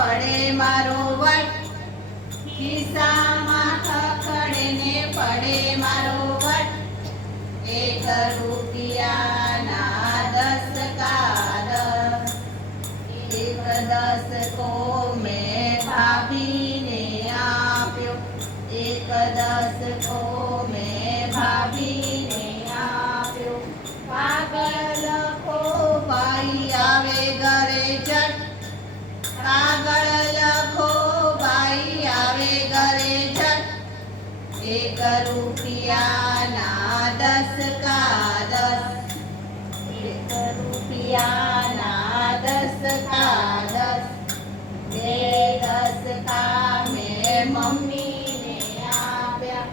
પડે મારો વટ, ખિસ્સામાં ખખડે ને પડે મારો વટ, 1 રૂપિયાના 10 કાગળ, 1 દસકો મેં ભાભીને આપ્યો, 1 દસકો મેં ભાભીને આપ્યો, કાગળ લખો ભાઈ આવે ઘરે જટ, કાગળ લખો ભાઈ આવે ઘરે જટ, 1 રૂપિયાના 10 કાગળ, 1 રૂપિયાના 10 કાગળ, 2 દસકા મેં મમ્મીને આપ્યા,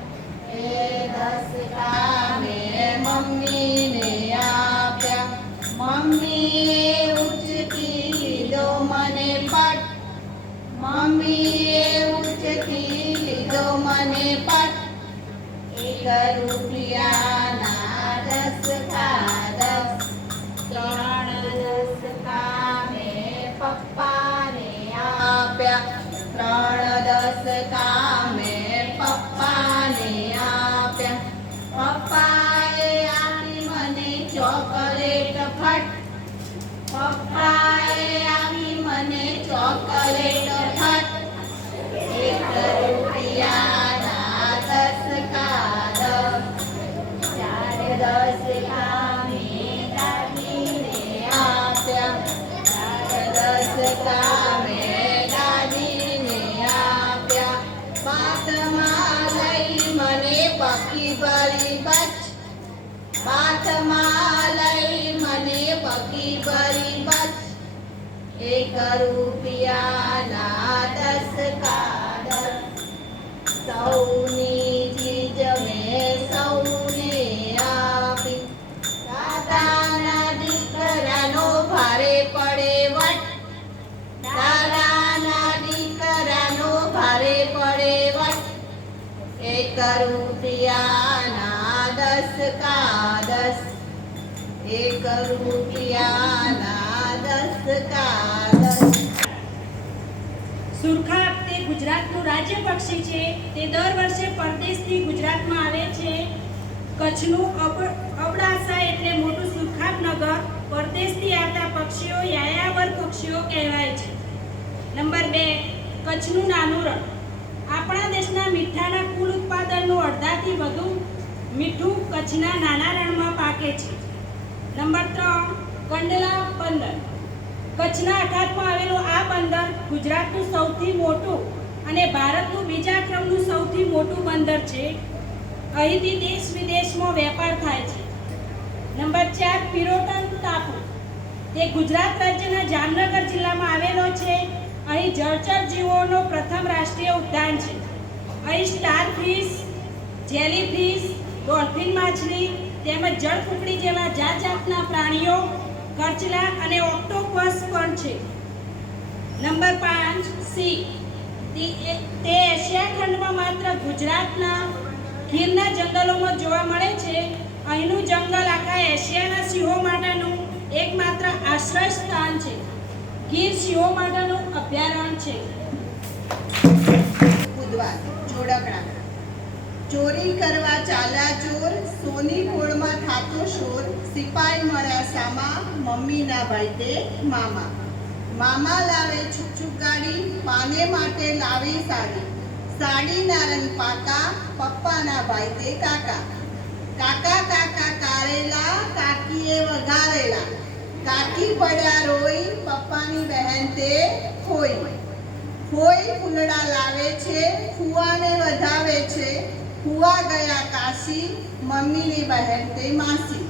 2 દસકા મેં મમ્મીને આપ્યા, મમ્મીએ ઉચકી લીધો મને પટ, મમ્મીએ ઉચકી લીધો મને પટ, 1 રૂપિયાના 10 કાગળ, 3 દસકા મેં પપ્પાને આપ્યા, 3 દસકા મેં પપ્પાને આપ્યા, પપ્પાએ આપી મને ચોકલેટ ફટ, પપ્પાએ આપી મને ચોકલેટ ફટ, 1 રૂપિયાના 10 કાગળ, 4 દસકા મેં દાદીને આપ્યા, 4 દસકા મેં દાદીને આપ્યા, બાથમાં લઈ મને પકી ભરી બચ, બાથમાં લઈ મને પકી ભરી બચ, 1 રૂપિયાના 10 કાગળ, સૌની ચીજ મેં સૌને આપી, દાદાના દીકરાનો ભારે પડે વટ, દાદાના દીકરાનો ભારે પડે વટ, 1 રૂપિયાના 10 કાગળ, 1 રૂપિયાના 10 કાગળ. સુરખાબ તે ગુજરાતનું રાજ્ય પક્ષી છે. તે દર વર્ષે પરદેશથી ગુજરાતમાં આવે છે. કચ્છનું અબડાસા એટલે મોટું સુરખાબ નગર પરદેશથી આવતા પક્ષીઓ યાયાવર પક્ષીઓ કહેવાય છે. નંબર 2, કચ્છનું નાનું રણ. આપણા દેશના મીઠાના કુલ ઉત્પાદનનું અડધાથી વધુ મીઠું કચ્છના નાના રણમાં પાકે છે. નંબર 3, કંડલા બંદર. કચ્છના અખાતમાં આવેલું આ બંદર ગુજરાતનું સૌથી મોટું અને ભારતનું બીજા ક્રમનું સૌથી મોટું બંદર છે. અહીંથી દેશ વિદેશમાં વેપાર થાય છે. નંબર 4, પિરોટન ટાપુ. તે ગુજરાત રાજ્યના જામનગર જિલ્લામાં આવેલો છે. અહીં જળચર જીવોનો પ્રથમ રાષ્ટ્રીય ઉદ્યાન છે. અહીં સ્ટારફિશ, જેલીફિશ, ડોલ્ફિન માછલી તેમજ જળકુકડી જેવા જાત જાતના પ્રાણીઓ, કરચલા અને ઓક્ટોપસ પણ છે. નંબર 5, સિંહ. તે એશિયા ખંડમાં માત્ર ગુજરાતના ગીરના જંગલોમાં જોવા મળે છે. અહીંનું જંગલ આખા એશિયાના સિંહો માટેનું એકમાત્ર આશ્રય સ્થાન છે. ગીર સિંહો માટેનું અભયારણ્ય છે. કૂદવા જોડકણા. ચોરી કરવા ચાલ્યા ચોર, સોની પોળમાં થાતો શોર, સિપાઈ મળ્યા સામા, મમ્મીના ભાઈ તે મામા. મામા લાવે છુકછુક ગાડી, પાને માટે લાવી સાડી, સાડીના રંગ પાકા, પપ્પાના ભાઈ તે કાકા. કાકા કાકા કારેલા, કાકીએ વઘારેલા, કાકી પડ્યા રોઈ, પપ્પાની બહેન તે ખોઈ. ખોઈ ફૂલડા લાવે છે, ફુવાને વધાવે છે, ફુવા ગયા કાશી, મમ્મીની બહેન તે માસી.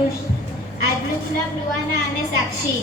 ખુશ. આજનું ક્લબ રૂવાના અને સાક્ષી.